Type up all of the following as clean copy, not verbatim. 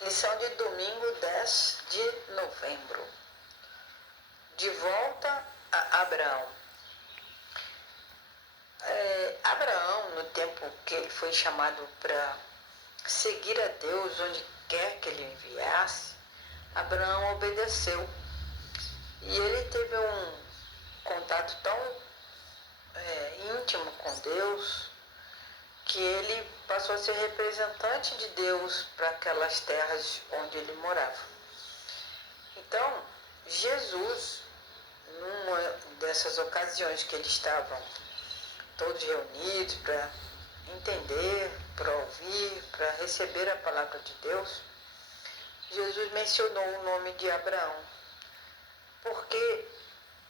Lição de domingo 10 de novembro. De volta a Abraão. Abraão, no tempo que ele foi chamado para seguir a Deus onde quer que ele enviasse, Abraão obedeceu. E ele teve um contato tão íntimo com Deus que ele passou a ser representante de Deus para aquelas terras onde ele morava. Então, Jesus, numa dessas ocasiões que eles estavam todos reunidos para entender, para ouvir, para receber a palavra de Deus, Jesus mencionou o nome de Abraão, porque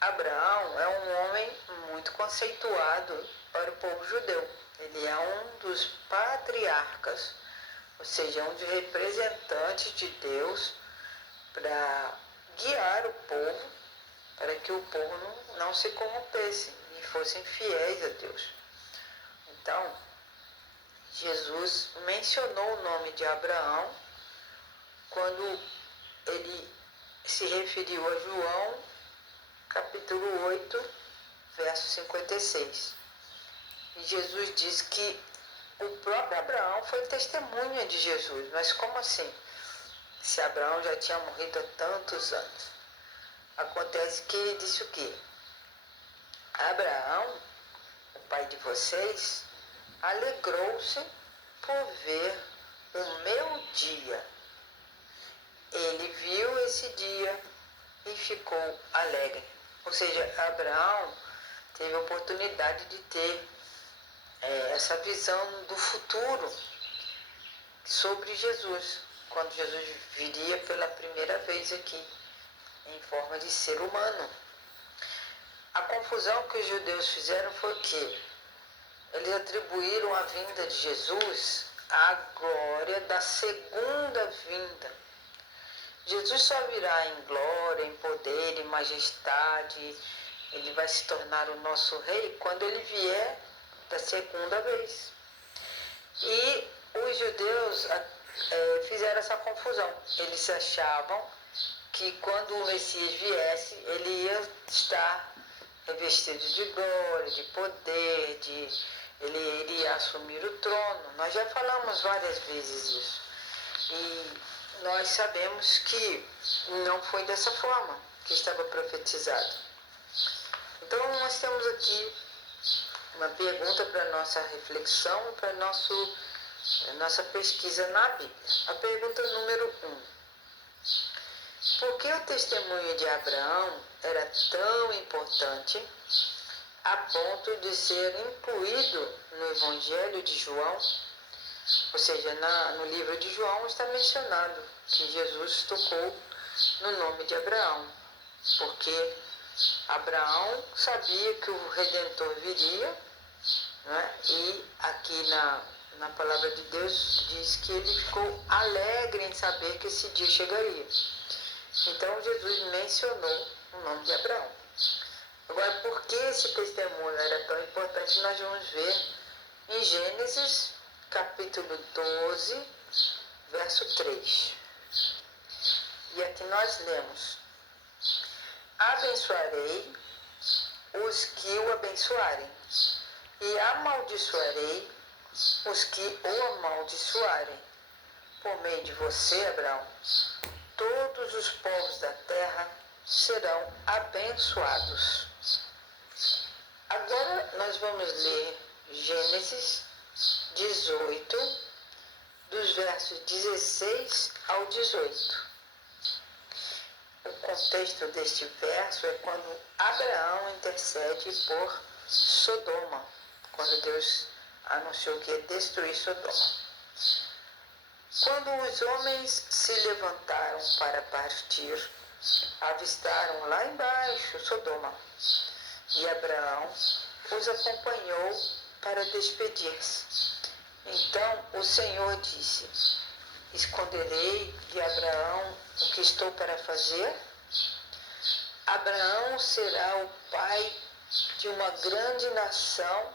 Abraão é um homem muito conceituado para o povo judeu. Ele é um dos patriarcas, ou seja, um dos representantes de Deus para guiar o povo, para que o povo não se corrompesse e fossem fiéis a Deus. Então, Jesus mencionou o nome de Abraão quando ele se referiu a João, capítulo 8, verso 56. E Jesus diz que o próprio Abraão foi testemunha de Jesus. Mas como assim? Se Abraão já tinha morrido há tantos anos. Acontece que ele disse o quê? Abraão, o pai de vocês, alegrou-se por ver o meu dia. Ele viu esse dia e ficou alegre. Ou seja, Abraão teve a oportunidade de ter essa visão do futuro sobre Jesus, quando Jesus viria pela primeira vez aqui, em forma de ser humano. A confusão que os judeus fizeram foi que eles atribuíram a vinda de Jesus à glória da segunda vinda. Jesus só virá em glória, em poder, em majestade, ele vai se tornar o nosso rei quando ele vier da segunda vez. E os judeus fizeram essa confusão. Eles achavam que quando o Messias viesse, ele ia estar revestido de glória, de poder, ele iria assumir o trono. Nós já falamos várias vezes isso. E nós sabemos que não foi dessa forma que estava profetizado. Então nós temos aqui uma pergunta para nossa reflexão, para nossa pesquisa na Bíblia. A pergunta número 1. Por que o testemunho de Abraão era tão importante a ponto de ser incluído no Evangelho de João? Ou seja, no livro de João está mencionado que Jesus tocou no nome de Abraão, porque Abraão sabia que o Redentor viria, né? E aqui na palavra de Deus diz que ele ficou alegre em saber que esse dia chegaria. Então Jesus mencionou o nome de Abraão. Agora, por que esse testemunho era tão importante, nós vamos ver em Gênesis, capítulo 12, verso 3. E aqui nós lemos: abençoarei os que o abençoarem, e amaldiçoarei os que o amaldiçoarem. Por meio de você, Abraão, todos os povos da terra serão abençoados. Agora nós vamos ler Gênesis 18, dos versos 16 ao 18. O contexto deste verso é quando Abraão intercede por Sodoma, quando Deus anunciou que ia destruir Sodoma. Quando os homens se levantaram para partir, avistaram lá embaixo Sodoma, e Abraão os acompanhou para despedir-se. Então o Senhor disse: esconderei de Abraão o que estou para fazer? Abraão será o pai de uma grande nação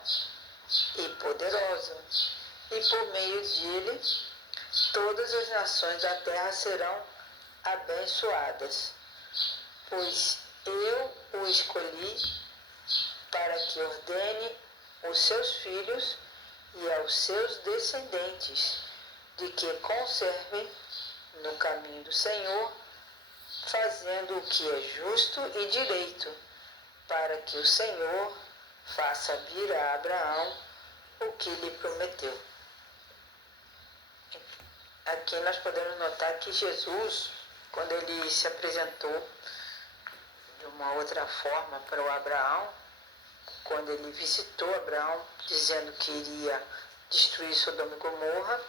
e poderosa, e por meio dele todas as nações da terra serão abençoadas, pois eu o escolhi para que ordene os seus filhos e aos seus descendentes de que conservem no caminho do Senhor, fazendo o que é justo e direito, para que o Senhor faça vir a Abraão o que lhe prometeu. Aqui nós podemos notar que Jesus, quando ele se apresentou de uma outra forma para o Abraão, quando ele visitou Abraão, dizendo que iria destruir Sodoma e Gomorra,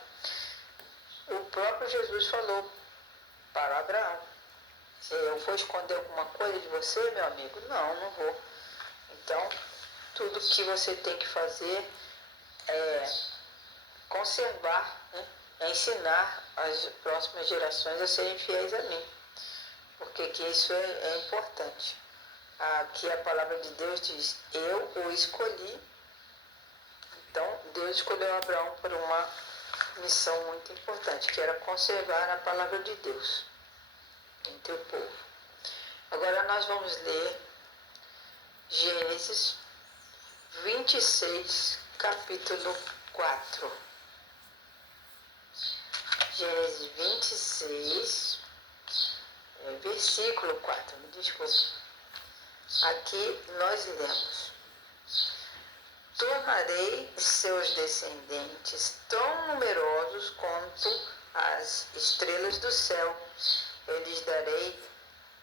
o próprio Jesus falou para Abraão: eu vou esconder alguma coisa de você, meu amigo? Não, não vou. Então, tudo que você tem que fazer é conservar, né? É ensinar as próximas gerações a serem fiéis a mim, porque que isso é importante. Aqui a palavra de Deus diz: eu o escolhi. Então, Deus escolheu Abraão por uma missão muito importante, que era conservar a palavra de Deus entre o povo. Agora nós vamos ler Gênesis 26, capítulo 4. Gênesis 26, versículo 4, me desculpe. Aqui nós lemos: tornarei seus descendentes tão numerosos quanto as estrelas do céu. Eu lhes darei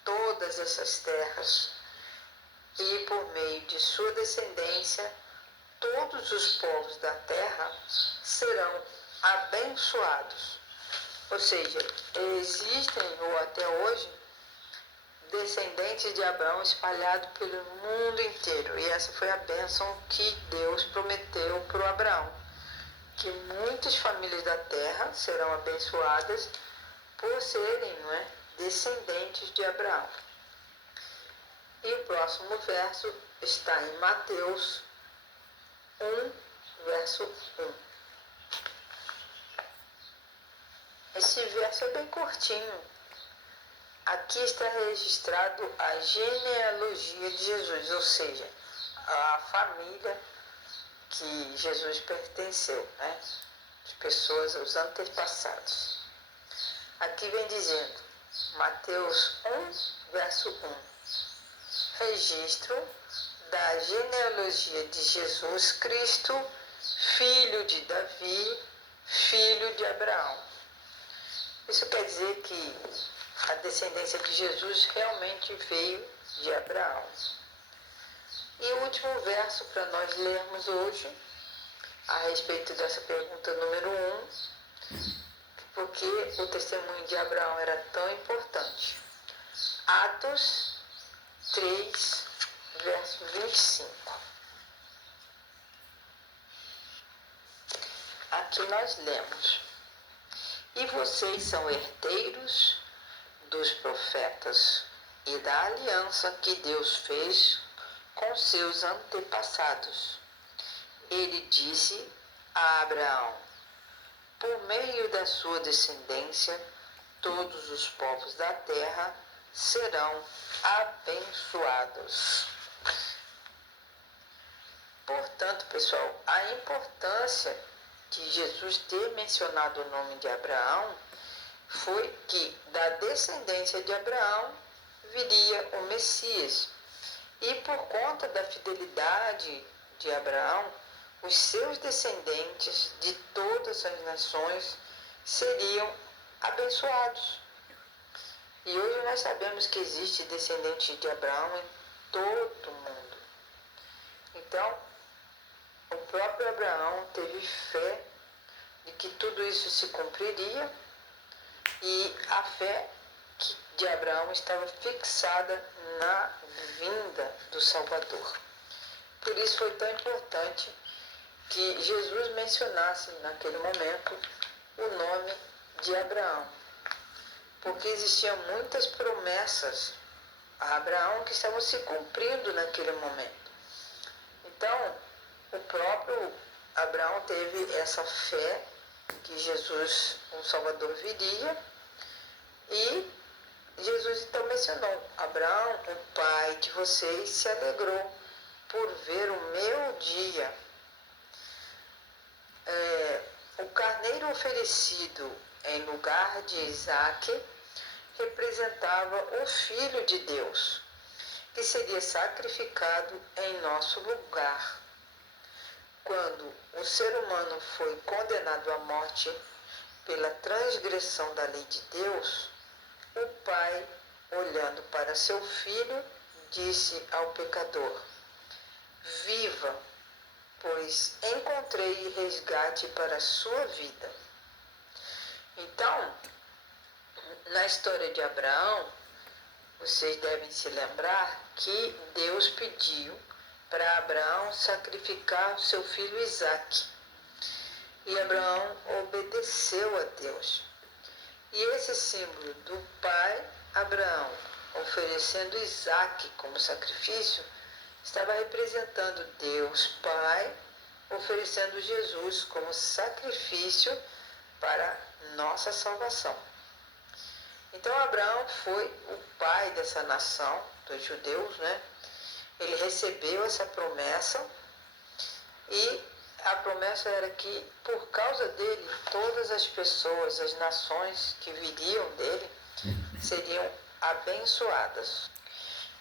todas essas terras, e por meio de sua descendência, todos os povos da terra serão abençoados. Ou seja, existem, ou até hoje, descendentes de Abraão espalhados pelo mundo inteiro. E essa foi a bênção que Deus prometeu para o Abraão, que muitas famílias da terra serão abençoadas por serem, não é, descendentes de Abraão. E o próximo verso está em Mateus 1, verso 1. Esse verso é bem curtinho. Aqui está registrado a genealogia de Jesus, ou seja, a família que Jesus pertenceu, né? As pessoas, os antepassados. Aqui vem dizendo, Mateus 1, verso 1, registro da genealogia de Jesus Cristo, filho de Davi, filho de Abraão. Isso quer dizer que a descendência de Jesus realmente veio de Abraão. E o último verso para nós lermos hoje, a respeito dessa pergunta número 1, porque o testemunho de Abraão era tão importante. Atos 3, verso 25. Aqui nós lemos: e vocês são herdeiros dos profetas e da aliança que Deus fez com seus antepassados. Ele disse a Abraão: por meio da sua descendência, todos os povos da terra serão abençoados. Portanto, pessoal, a importância de Jesus ter mencionado o nome de Abraão foi que da descendência de Abraão viria o Messias. E por conta da fidelidade de Abraão, os seus descendentes de todas as nações seriam abençoados. E hoje nós sabemos que existe descendente de Abraão em todo o mundo. Então, o próprio Abraão teve fé de que tudo isso se cumpriria, e a fé de Abraão estava fixada na vinda do Salvador. Por isso foi tão importante que Jesus mencionasse naquele momento o nome de Abraão, porque existiam muitas promessas a Abraão que estavam se cumprindo naquele momento. Então, o próprio Abraão teve essa fé que Jesus, um Salvador, viria. E Jesus então mencionou: Abraão, o pai de vocês, se alegrou por ver o meu dia. O carneiro oferecido em lugar de Isaque representava o Filho de Deus, que seria sacrificado em nosso lugar. Quando o ser humano foi condenado à morte pela transgressão da lei de Deus, o Pai, olhando para seu filho, disse ao pecador: viva, pois encontrei resgate para a sua vida. Então, na história de Abraão, vocês devem se lembrar que Deus pediu para Abraão sacrificar o seu filho Isaque. E Abraão obedeceu a Deus. E esse símbolo do pai Abraão oferecendo Isaque como sacrifício estava representando Deus Pai oferecendo Jesus como sacrifício para nossa salvação. Então Abraão foi o pai dessa nação dos judeus, né? Ele recebeu essa promessa e a promessa era que por causa dele todas as pessoas, as nações que viriam dele seriam abençoadas.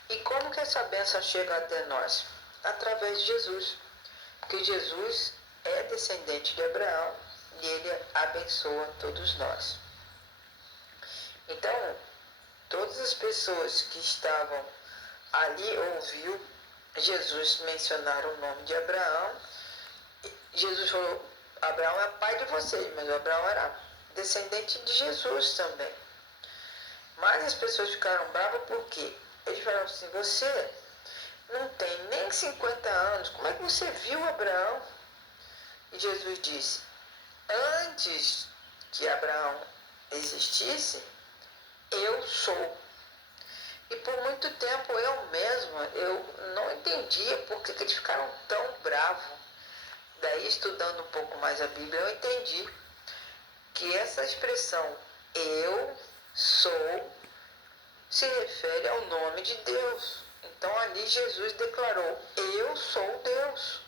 E como que essa bênção chega até nós? Através de Jesus. Porque Jesus é descendente de Abraão e ele abençoa todos nós. Então, todas as pessoas que estavam ali ouviu Jesus mencionar o nome de Abraão. Jesus falou: Abraão é pai de vocês, mas Abraão era descendente de Jesus também. Mas as pessoas ficaram bravas porque eles falaram assim: você não tem nem 50 anos, como é que você viu Abraão? E Jesus disse: antes que Abraão existisse, eu sou. E por muito tempo eu mesma, eu não entendia por que eles ficaram tão bravos. Daí, estudando um pouco mais a Bíblia, eu entendi que essa expressão eu sou se refere ao nome de Deus. Então ali Jesus declarou: eu sou Deus.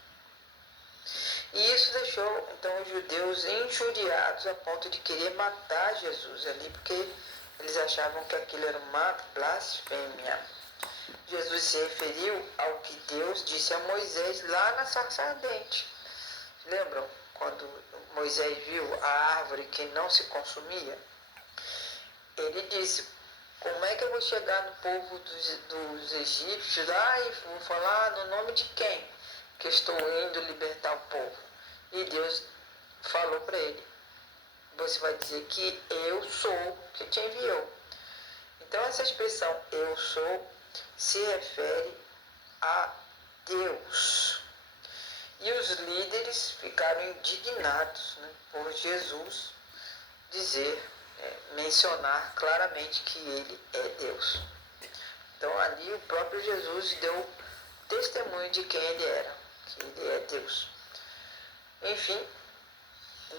E isso deixou então os judeus injuriados a ponto de querer matar Jesus ali, porque eles achavam que aquilo era uma blasfêmia. Jesus se referiu ao que Deus disse a Moisés lá na sarça ardente. Lembram quando Moisés viu a árvore que não se consumia? Ele disse: como é que eu vou chegar no povo dos egípcios lá e vou falar no nome de quem? Que estou indo libertar o povo. E Deus falou para ele: você vai dizer que eu sou que te enviou. Então essa expressão eu sou se refere a Deus. E os líderes ficaram indignados, né, por Jesus mencionar claramente que ele é Deus. Então ali o próprio Jesus deu testemunho de quem ele era, que ele é Deus. Enfim,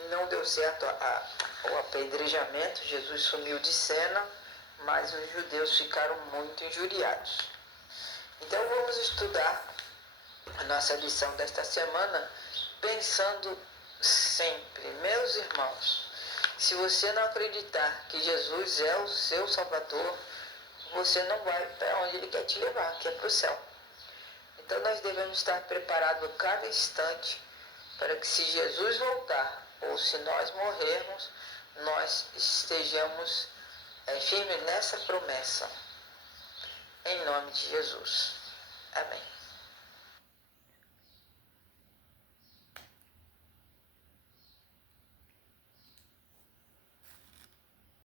não deu certo o apedrejamento, Jesus sumiu de cena, mas os judeus ficaram muito injuriados. Então vamos estudar a nossa lição desta semana pensando sempre, meus irmãos, se você não acreditar que Jesus é o seu Salvador, você não vai para onde Ele quer te levar, que é para o céu. Então nós devemos estar preparados a cada instante para que, se Jesus voltar ou se nós morrermos, nós estejamos firmes nessa promessa. Em nome de Jesus. Amém.